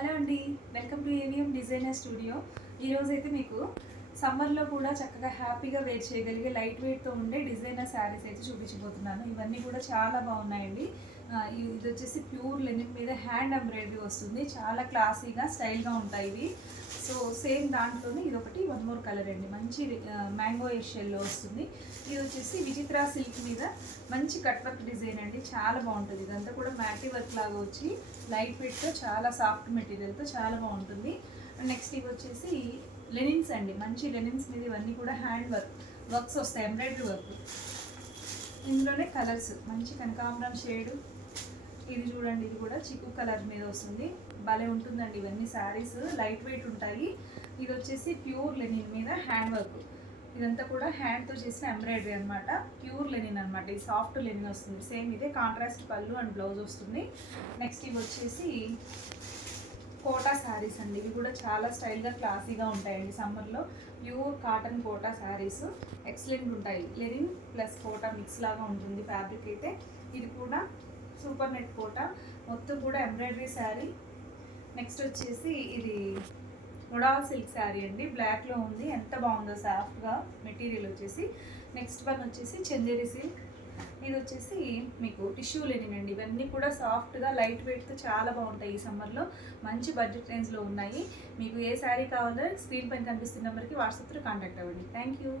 Hello అండి, welcome to AVM designer studio. ఈరోజు అయితే మీకు సమ్మర్లో కూడా చక్కగా హ్యాపీగా వేర్ చేయగలిగే లైట్ వెయిట్తో ఉండే డిజైనర్ శారీస్ అయితే చూపించబోతున్నాను. ఇవన్నీ కూడా చాలా బాగున్నాయండి. ఇది వచ్చేసి ప్యూర్ లెనిన్ మీద హ్యాండ్ ఎంబ్రాయిడరీ వస్తుంది. చాలా క్లాసీగా స్టైల్గా ఉంటాయి ఇవి. సో సేమ్ దాంట్లోనే ఇది ఒకటి వన్ మోర్ కలర్ అండి, మంచి మ్యాంగో ఎషెల్లో వస్తుంది. ఇది వచ్చేసి విచిత్ర సిల్క్ మీద మంచి కట్ వర్క్ డిజైన్ అండి, చాలా బాగుంటుంది. ఇదంతా కూడా మ్యాటీ వర్క్ లాగా వచ్చి లైట్ వెయిట్తో చాలా సాఫ్ట్ మెటీరియల్తో చాలా బాగుంటుంది. నెక్స్ట్ ఇవి వచ్చేసి లెనిన్స్ అండి, మంచి లెనిన్స్ మీద ఇవన్నీ కూడా హ్యాండ్ వర్క్స్ వస్తాయి, ఎంబ్రాయిడరీ వర్క్. ఇందులోనే కలర్స్ మంచి కనకాంబరం షేడు, ఇది చూడండి, ఇది కూడా చిక్కు కలర్ మీద వస్తుంది. భలే ఉంటుందండి. ఇవన్నీ శారీస్ లైట్ వెయిట్ ఉంటాయి. ఇది వచ్చేసి ప్యూర్ లెనిన్ మీద హ్యాండ్ వర్క్, ఇదంతా కూడా హ్యాండ్తో చేసిన ఎంబ్రాయిడరీ అనమాట. ప్యూర్ లెనిన్ అనమాట, ఇది సాఫ్ట్ లెనిన్ వస్తుంది. సేమ్ ఇదే కాంట్రాస్ట్ పళ్ళు అండ్ బ్లౌజ్ వస్తుంది. నెక్స్ట్ ఇవి వచ్చేసి కోటా శారీస్ అండి, ఇవి కూడా చాలా స్టైల్గా క్లాసీగా ఉంటాయండి. సమ్మర్లో pure cotton Kota saris excellent ఉంటాయి. లెనిన్ ప్లస్ కోటా మిక్స్ లాగా ఉంటుంది ఫ్యాబ్రిక్ అయితే. ఇది కూడా సూపర్ నెట్ కోటా, మొత్తం కూడా ఎంబ్రాయిడరీ శారీ. నెక్స్ట్ వచ్చేసి ఇది ముడా సిల్క్ శారీ అండి, బ్లాక్లో ఉంది. ఎంత బాగుందో సాఫ్ట్గా మెటీరియల్ వచ్చేసి. నెక్స్ట్ వన్ వచ్చేసి చందేరి సిల్క్, ఇది వచ్చేసి మీకు టిష్యూ లెనిన్ అండి. ఇవన్నీ కూడా సాఫ్ట్గా లైట్ వెయిట్తో చాలా బాగుంటాయి. ఈ సమ్మర్లో మంచి బడ్జెట్ రేంజ్లో ఉన్నాయి. మీకు ఏ శారీ కావాలో స్క్రీన్ పైన కనిపిస్తున్న నెంబర్కి వాట్సాప్లో కాంటాక్ట్ అవ్వండి. Thank you.